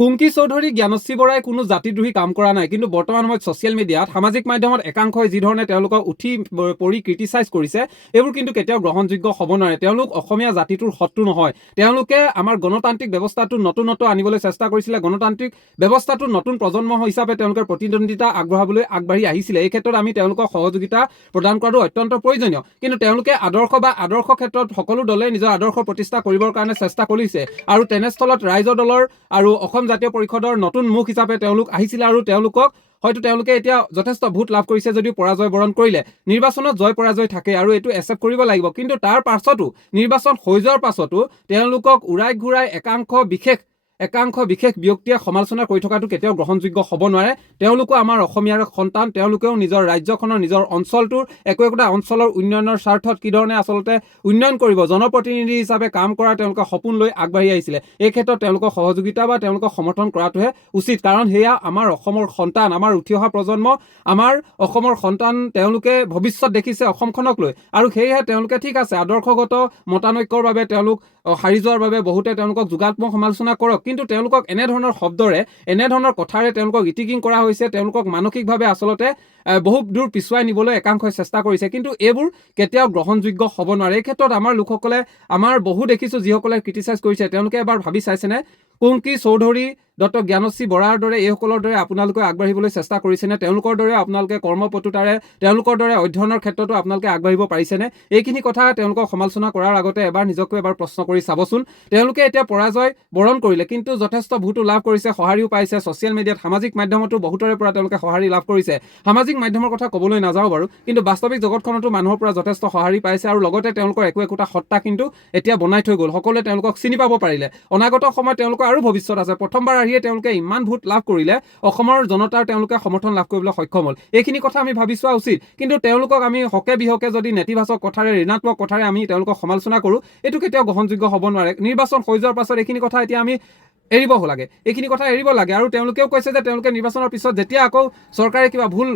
কুংকি চৌধুৰী জ্ঞানশ্ৰী বৰাই কোনো জাতিদ্ৰোহী কাম কৰা নাই, কিন্তু বৰ্তমান সময়ত ছ'চিয়েল মিডিয়াত সামাজিক মাধ্যমত একাংশই যিধৰণে তেওঁলোকক উঠি পৰি ক্ৰিটিচাইজ কৰিছে, এইবোৰ কিন্তু কেতিয়াও গ্ৰহণযোগ্য হ'ব নোৱাৰে। তেওঁলোক অসমীয়া জাতিটোৰ শত্ৰু নহয়। তেওঁলোকে আমাৰ গণতান্ত্ৰিক ব্যৱস্থাটো নতুনত্ব আনিবলৈ চেষ্টা কৰিছিলে। গণতান্ত্ৰিক ব্যৱস্থাটো নতুন প্ৰজন্ম হিচাপে তেওঁলোকে প্ৰতিদ্বন্দ্বিতা আগবঢ়াবলৈ আগবাঢ়ি আহিছিলে। এই ক্ষেত্ৰত আমি তেওঁলোকক সহযোগিতা প্ৰদান কৰাটো অত্যন্ত প্ৰয়োজনীয়। কিন্তু তেওঁলোকে আদৰ্শ ক্ষেত্ৰত সকলো দলে নিজৰ আদৰ্শ প্ৰতিষ্ঠা কৰিবৰ কাৰণে চেষ্টা কৰিছে, আৰু তেনেস্থলত ৰাইজৰ দলৰ আৰু অসম জাতীয় পৰিষদৰ নতুন মুখ হিচাপে তেওঁলোক আহিছিলে, আৰু তেওঁলোকে এতিয়া যথেষ্ট ভোট লাভ কৰিছে যদিও পৰাজয় বৰণ কৰিলে। নিৰ্বাচনত জয় পৰাজয় থাকে আৰু এইটো একচেপ্ট কৰিব লাগিব। কিন্তু তাৰ পাছতো নিৰ্বাচন হৈ যোৱাৰ পাছতো তেওঁলোকক উৰাই ঘূৰাই একাংশ বিশেষ ব্যক্তিয়ে সমালোচনা কৰি থকাটো কেতিয়াও গ্ৰহণযোগ্য হ'ব নোৱাৰে। তেওঁলোকো আমাৰ অসমীয়াৰ সন্তান। তেওঁলোকেও নিজৰ ৰাজ্যখনৰ নিজৰ অঞ্চলটোৰ একোটা অঞ্চলৰ উন্নয়নৰ স্বাৰ্থত কি ধৰণে আচলতে উন্নয়ন কৰিব, জনপ্ৰতিনিধি হিচাপে কাম কৰাৰ তেওঁলোকে সপোন লৈ আগবাঢ়ি আহিছিলে। এই ক্ষেত্ৰত তেওঁলোকক সহযোগিতা বা তেওঁলোকক সমৰ্থন কৰাটোহে উচিত, কাৰণ সেয়া আমাৰ অসমৰ সন্তান, আমাৰ উঠি অহা প্ৰজন্ম, আমাৰ অসমৰ সন্তান। তেওঁলোকে ভৱিষ্যত দেখিছে অসমখনক লৈ, আৰু সেয়েহে তেওঁলোকে ঠিক আছে আদৰ্শগত মতানৈক্যৰ বাবে তেওঁলোক হাৰি যোৱাৰ বাবে বহুতে তেওঁলোকক যোগাত্মক সমালোচনা কৰক, কিন্তু তেওঁলোকক এনেধৰণৰ শব্দৰে এনেধৰণৰ কথাৰে তেওঁলোকক ইটিকিং কৰা হৈছে। তেওঁলোকক মানসিকভাৱে আচলতে বহু দূৰ পিছুৱাই নিবলৈ একাংশই চেষ্টা কৰিছে, কিন্তু এইবোৰ কেতিয়াও গ্ৰহণযোগ্য হ'ব নোৱাৰে। এই ক্ষেত্ৰত আমাৰ লোকসকলে আমাৰ বহু দেখিছোঁ যিসকলে ক্ৰিটিচাইজ কৰিছে, তেওঁলোকে এবাৰ ভাবি চাইছেনে কুংকি চৌধুৰী, ডক্টৰ জ্ঞানশ্ৰী বৰাৰ দৰে এইসকলৰ দৰে আপোনালোকে আগবাঢ়িবলৈ চেষ্টা কৰিছেনে? তেওঁলোকৰ দৰে আপোনালোকে কৰ্মপটুতাৰে তেওঁলোকৰ দৰে অধ্যয়নৰ ক্ষেত্ৰতো আপোনালোকে আগবাঢ়িব পাৰিছেনে? এইখিনি কথা তেওঁলোকক সমালোচনা কৰাৰ আগতে নিজকে এবাৰ প্ৰশ্ন কৰি চাবচোন। তেওঁলোকে এতিয়া পৰাজয় বৰণ কৰিলে, কিন্তু যথেষ্ট ভোটো লাভ কৰিছে, সঁহাৰিও পাইছে। ছ'চিয়েল মিডিয়াত সামাজিক মাধ্যমতো বহুতৰে পৰা তেওঁলোকে সঁহাৰি লাভ কৰিছে। সামাজিক মাধ্যমৰ কথা ক'বলৈ নাযাওঁ বাৰু, কিন্তু বাস্তৱিক জগতখনতো মানুহৰ পৰা যথেষ্ট সঁহাৰি পাইছে, আৰু লগতে তেওঁলোকৰ একোটা সত্তা কিন্তু এতিয়া বনাই থৈ গ'ল। সকলোৱে তেওঁলোকক চিনি পাব পাৰিলে। অনাগত সময়ত তেওঁলোকৰ আৰু ভৱিষ্যত আছে। প্ৰথমবাৰ আহিয়ে তেওঁলোকে ইমান ভোট লাভ কৰিলে, অসমৰ জনতাৰ তেওঁলোকে সমৰ্থন লাভ কৰিবলৈ সক্ষম হ'ল। এইখিনি কথা আমি ভাবি চোৱা উচিত। কিন্তু তেওঁলোকক আমি হকে বিহকে যদি নেতিবাচক কথাৰে, ঋণাত্মক কথাৰে আমি তেওঁলোকক সমালোচনা কৰোঁ, এইটো কেতিয়াও গ্ৰহণযোগ্য হ'ব নোৱাৰে। নিৰ্বাচন হৈ যোৱাৰ পাছত এইখিনি কথা এতিয়া আমি এৰিব লাগে, এইখিনি কথা এৰিব লাগে। আৰু তেওঁলোকেও কৈছে যে তেওঁলোকে নিৰ্বাচনৰ পিছত যেতিয়া আকৌ চৰকাৰে কিবা ভুল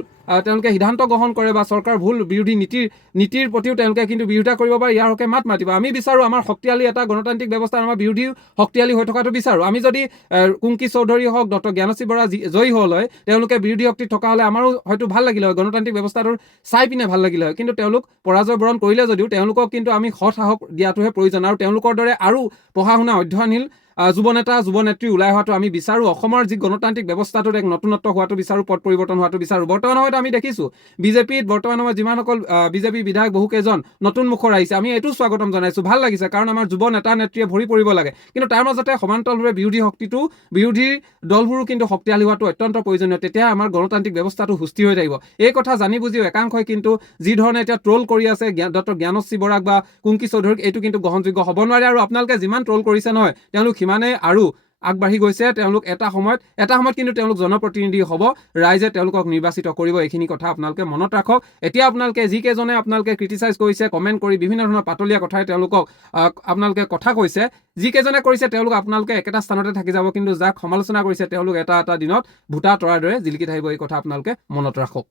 তেওঁলোকে সিদ্ধান্ত গ্ৰহণ কৰে বা চৰকাৰ ভুল বিৰোধী নীতিৰ প্ৰতিও তেওঁলোকে কিন্তু বিৰোধিতা কৰিব পাৰে, ইয়াৰ হকে মাত মাতিব। আমি বিচাৰোঁ আমাৰ শক্তিশালী এটা গণতান্ত্ৰিক ব্যৱস্থা, আমাৰ বিৰোধীও শক্তিশালী হৈ থকাটো বিচাৰোঁ। আমি যদি কুংকি চৌধুৰী হওক, ডক্টৰ জ্ঞানশ্ৰী বৰা জয়ী হ'ল হয়, তেওঁলোকে বিৰোধী শক্তিত থকা হ'লে আমাৰো হয়তো ভাল লাগিলে হয়, গণতান্ত্ৰিক ব্যৱস্থাটোৰ চাই পিনে ভাল লাগিলে হয়। কিন্তু তেওঁলোক পৰাজয় বৰণ কৰিলে যদিও তেওঁলোকক কিন্তু আমি সৎ সাহস দিয়াটোহে প্ৰয়োজন, আৰু তেওঁলোকৰ দৰে আৰু পঢ়া শুনা অধ্যয়নশীল যুৱনেতা যুৱনেত্ৰী ওলাই অহাটো আমি বিচাৰোঁ। অসমৰ যি গণতান্ত্ৰিক ব্যৱস্থাটোত এক নতুনত্ব হোৱাটো বিচাৰোঁ, পথ পৰিৱৰ্তন হোৱাটো বিচাৰোঁ। বৰ্তমান সময়ত আমি দেখিছোঁ বিজেপিত বৰ্তমান সময়ত যিমানসকল বিজেপি বিধায়ক বহুকেইজন নতুন মুখৰ আহিছে, আমি এইটো স্বাগতম জনাইছোঁ, ভাল লাগিছে, কাৰণ আমাৰ যুৱ নেতা নেত্ৰীয়ে ভৰি পৰিব লাগে। কিন্তু তাৰ মাজতে সমান্তৰালভাৱে বিৰোধী দলবোৰো কিন্তু শক্তিশালী হোৱাটো অত্যন্ত প্ৰয়োজনীয়। তেতিয়া আমাৰ গণতান্ত্ৰিক ব্যৱস্থাটো সুস্থিৰ হৈ থাকিব। এই কথা জানি বুজিও একাংশই কিন্তু যি ধৰণে এতিয়া ট্ৰল কৰি আছে ডক্টৰ জ্ঞানশ্ৰী বৰাক বা কুংকি চৌধুৰীক, এইটো কিন্তু গ্ৰহণযোগ্য হ'ব নোৱাৰে। আৰু আপোনালোকে যিমান ট্ৰল কৰিছে নহয়, তেওঁলোক সিমানে আৰু আগবাঢ়ি গৈছে। তেওঁলোক এটা সময়ত কিন্তু তেওঁলোক জনপ্ৰতিনিধি হ'ব, ৰাইজে তেওঁলোকক নিৰ্বাচিত কৰিব। এইখিনি কথা আপোনালোকে মনত ৰাখক। এতিয়া আপোনালোকে যিকেইজনে আপোনালোকে ক্ৰিটিচাইজ কৰিছে, কমেণ্ট কৰি বিভিন্ন ধৰণৰ পাতলীয়া কথাৰে তেওঁলোকক আপোনালোকে কথা কৈছে, যিকেইজনে কৰিছে আপোনালোকে একেটা স্থানতে থাকি যাব, কিন্তু যাক সমালোচনা কৰিছে তেওঁলোক এটা দিনত ভূটা তৰাৰ দৰে জিলিকি থাকিব। এই কথা আপোনালোকে মনত ৰাখক।